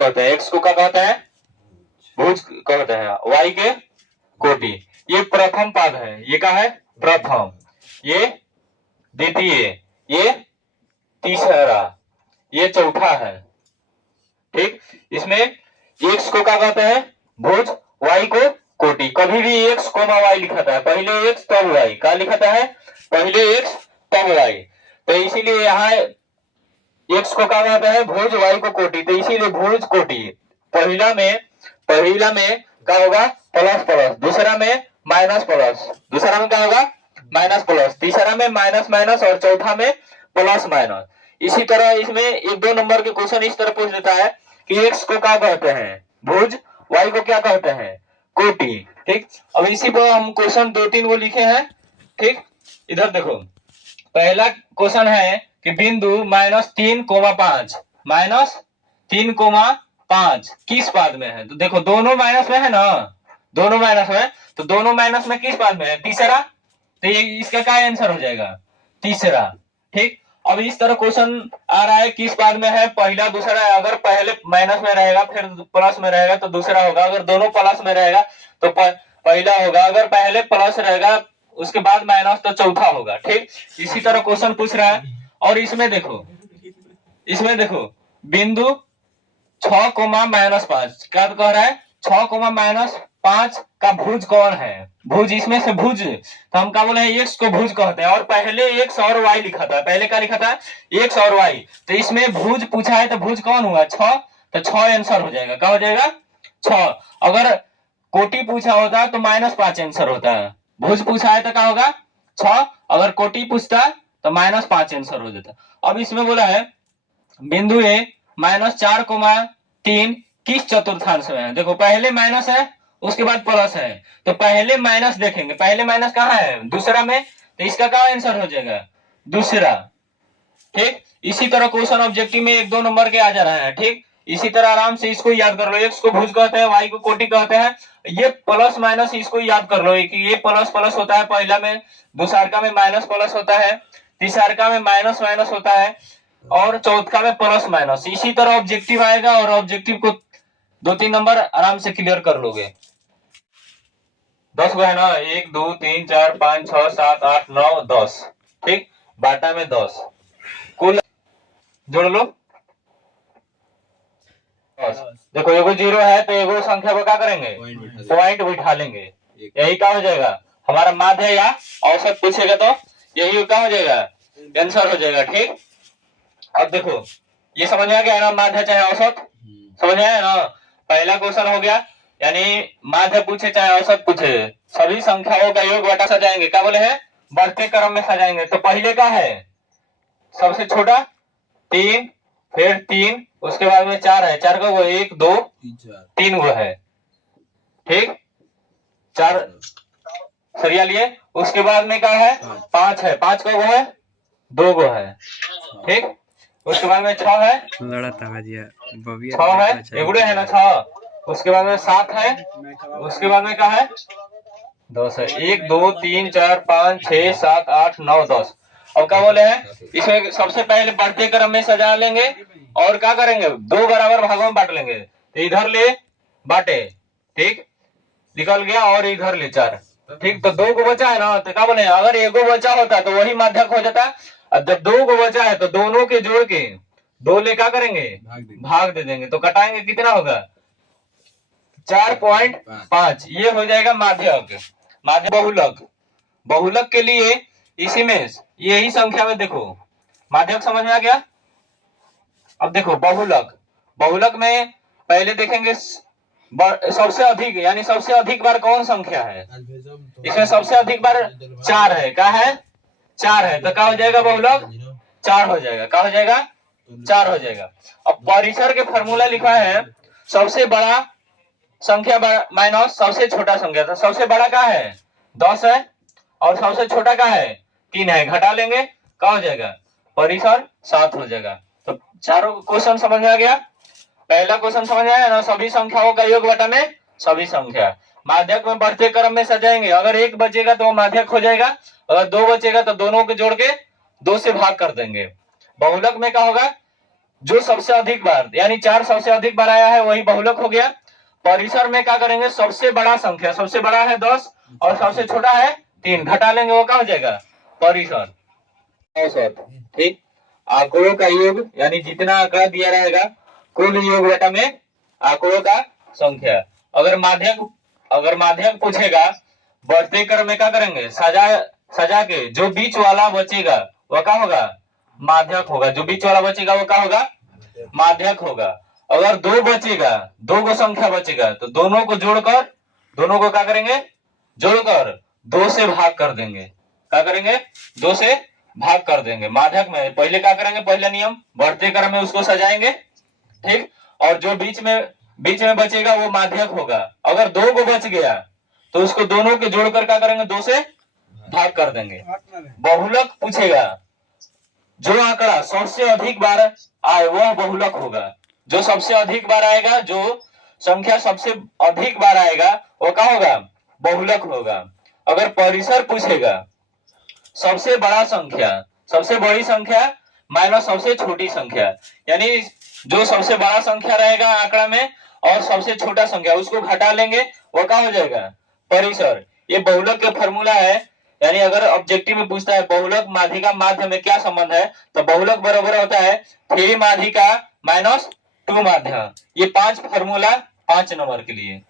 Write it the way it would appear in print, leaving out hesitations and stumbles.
कहते हैं, x को क्या कहते हैं, भुज कहते हैं, y के कोटि। ये प्रथम पद है, ये क्या है, प्रथम, ये द्वितीय, ये तीसरा, ये चौथा है। ठीक, इसमें x को क्या कहते हैं, भुज, y को कोटि। कभी भी x कोमा y लिखाता है, पहले x तब y, क्या लिखाता है, पहले x तब y। तो इसीलिए यहाँ x को क्या कहते हैं, भुज, y को कोटि, तो इसीलिए भुज कोटि। पहला में क्या होगा, प्लस प्लस, दूसरा में माइनस प्लस, दूसरा में क्या होगा, माइनस प्लस, तीसरा में माइनस माइनस, और चौथा में प्लस माइनस। इसी तरह इसमें एक दो नंबर के क्वेश्चन इस तरह पूछ देता है कि x को क्या कहते हैं, भुज, y को क्या कहते हैं, कोटि। ठीक, अब इसी पर हम क्वेश्चन दो तीन वो लिखे हैं। ठीक, इधर देखो, पहला क्वेश्चन है कि बिंदु -3,5 -3,5 किस पाद में है। तो देखो दोनों माइनस में है ना, दोनों माइनस में, तो दोनों माइनस में किस पाद में है, तीसरा। तो ये इसका क्या आंसर हो जाएगा, तीसरा। ठीक, अब इस तरह क्वेश्चन आ रहा है किस पाद में है, पहला दूसरा। अगर पहले माइनस में रहेगा फिर प्लस में रहेगा तो दूसरा होगा, अगर दोनों प्लस में रहेगा तो पहला होगा, अगर पहले प्लस रहेगा उसके बाद माइनस तो चौथा होगा। ठीक, इसी तरह क्वेश्चन पूछ रहा है। और इसमें देखो बिंदु 6,-5 क्या कह रहा है, 6,-5 का भुज कौन है, भुज, इसमें से भुज, तो हम क्या बोले हैं, x को भुज कहते हैं, और पहले x और y लिखा था, पहले क्या लिखा था, x और y। तो इसमें भुज पूछा है तो भुज कौन हुआ, 6, तो 6 आंसर हो जाएगा, क्या हो जाएगा, 6। अगर कोटि पूछा होता तो -5 आंसर होता है, भुज पूछा है तो क्या होगा, 6, अगर कोटि पूछता तो -5 आंसर हो जाता। अब इसमें बोला है बिंदु ए -4,3 किस चतुर्थांश में है। देखो पहले माइनस है उसके बाद प्लस है, तो पहले माइनस देखेंगे, पहले माइनस कहाँ है, दूसरा में, तो इसका क्या आंसर हो जाएगा, दूसरा। ठीक, इसी तरह क्वेश्चन ऑब्जेक्टिव में एक दो नंबर के आ जा रहे हैं। ठीक, इसी तरह आराम से इसको याद कर लो, x को भुज कहते हैं, y को कोटि कहते हैं, ये प्लस माइनस इसको याद कर लो कि ये प्लस प्लस होता है पहला में, दूसरा में माइनस प्लस होता है, तीसरा में माइनस माइनस होता है, और चौथा में प्लस माइनस। इसी तरह ऑब्जेक्टिव आएगा और ऑब्जेक्टिव को 2-3 नंबर आराम से क्लियर कर लोगे। 10 गो है ना, 1 2 3 4 5 6 7 8 9 10। ठीक, बाटा में 10, कुल जोड़ लो 10। देखो एगो 0 है तो एगो संख्या को क्या करेंगे, पॉइंट बिठा लेंगे, यही क्या हो जाएगा हमारा माध्य या औसत पूछेगा तो यही क्या हो जाएगा, आंसर हो जाएगा। ठीक, अब देखो ये समझ में आ गया ना, माध्य चाहे औसत, समझ में आया ना। पहला क्वेश्चन हो गया, यानी माध्य पूछे चाहे औसत पूछे, सभी संख्याओं का योग बटा सजाएंगे, क्या बोले हैं, बढ़ते क्रम में सजाएंगे। तो पहले का है सबसे छोटा 3, फिर 3, उसके बाद में 4 है, 4 का वो 1 2 3 वो है। ठीक, 4 सरिया लिए, उसके बाद में क्या है, 5 है, 5 का वो है 2 गो है। ठीक, उसके बाद में 6 है, 6 है, एगुड़े है ना 6, उसके बाद में 7 है, उसके बाद में क्या है 10 है, 1 2 3 4 5 6 7 8 9 10। अब क्या बोले हैं, इसमें सबसे पहले बढ़ते क्रम में सजा लेंगे और क्या करेंगे, 2 बराबर भागों में बांट लेंगे, तो इधर ले बांटे। ठीक, निकल गया, और इधर ले 4। ठीक, तो 2 को बचा है ना, तो क्या बोले, अगर एगो बचा होता तो वही माध्यक हो जाता, अब जब 2 को बचा है तो दोनों के जोड़ के 2 ले क्या करेंगे, भाग दे देंगे, तो कटाएंगे कितना होगा 4.5, ये हो जाएगा माध्यक। माध्यक बहुलक, बहुलक के लिए इसी में यही संख्या में देखो, माध्यक समझ में आ गया। अब देखो बहुलक, बहुलक में पहले देखेंगे सबसे अधिक, यानी सबसे अधिक बार कौन संख्या है, इसमें सबसे अधिक बार 4 है, क्या है 4 है, तो क्या हो जाएगा बहुलक 4 हो जाएगा, क्या हो जाएगा 4 हो जाएगा। अब परिसर के फॉर्मूला लिखा है, सबसे बड़ा संख्या माइनस सबसे छोटा संख्या, तो सबसे बड़ा क्या है 10 है, और सबसे छोटा क्या है 3 है, घटा लेंगे क्या हो जाएगा, परिसर 7 हो जाएगा। तो चारों क्वेश्चन समझ में आ गया। पहला क्वेश्चन समझ में आया ना, सभी संख्याओं का योग बटा में सभी संख्या, माध्यक में बढ़ते क्रम में सजाएंगे, अगर 1 बचेगा तो वो माध्यक हो जाएगा, अगर 2 बचेगा तो दोनों को जोड़ के 2 से भाग कर देंगे। बहुलक में क्या होगा, जो सबसे अधिक बार, यानी 4 सबसे अधिक बार आया है वही बहुलक हो गया। परिसर में क्या करेंगे, सबसे बड़ा संख्या, सबसे बड़ा है 10 और सबसे छोटा है 3, घटा लेंगे, वो क्या हो जाएगा, परिसर। औसत, ठीक। आंकड़ों का योग, यानी जितना आंकड़ा दिया रहेगा कुल योग बटा में आंकड़ों का संख्या। अगर माध्यक पूछेगा, बढ़ते क्रम में क्या करेंगे, सजा के जो बीच वाला बचेगा वो क्या होगा, माध्यक होगा। जो बीच वाला बचेगा वो क्या होगा, माध्यक होगा। अगर 2 बचेगा, 2 को संख्या बचेगा तो दोनों को जोड़कर, दोनों को क्या करेंगे, जोड़कर 2 से भाग कर देंगे। क्या करेंगे, 2 से भाग कर देंगे। माध्यक में पहले क्या करेंगे, पहले नियम बढ़ते क्रम में उसको सजाएंगे, ठीक। और जो बीच में बचेगा वो माध्यक होगा। अगर 2 को बच गया तो उसको दोनों के जोड़कर क्या करेंगे, 2 से भाग कर देंगे। बहुलक पूछेगा, जो आंकड़ा सबसे अधिक बार आए वह बहुलक होगा। जो सबसे अधिक बार आएगा, जो संख्या सबसे अधिक बार आएगा वो क्या होगा, बहुलक होगा। अगर परिसर पूछेगा, सबसे बड़ा संख्या, सबसे बड़ी संख्या माइनस सबसे छोटी संख्या, यानी जो सबसे बड़ा संख्या रहेगा आंकड़ा में और सबसे छोटा संख्या उसको घटा लेंगे, वो क्या हो जाएगा, परिसर। ये बहुलक के फॉर्मूला है। यानी अगर ऑब्जेक्टिव में पूछता है बहुलक माध्यिका माध्य में क्या संबंध है, तो बहुलक बराबर होता है 3 माध्यिका माइनस 2 माध्य। ये 5 फॉर्मूला 5 नंबर के लिए।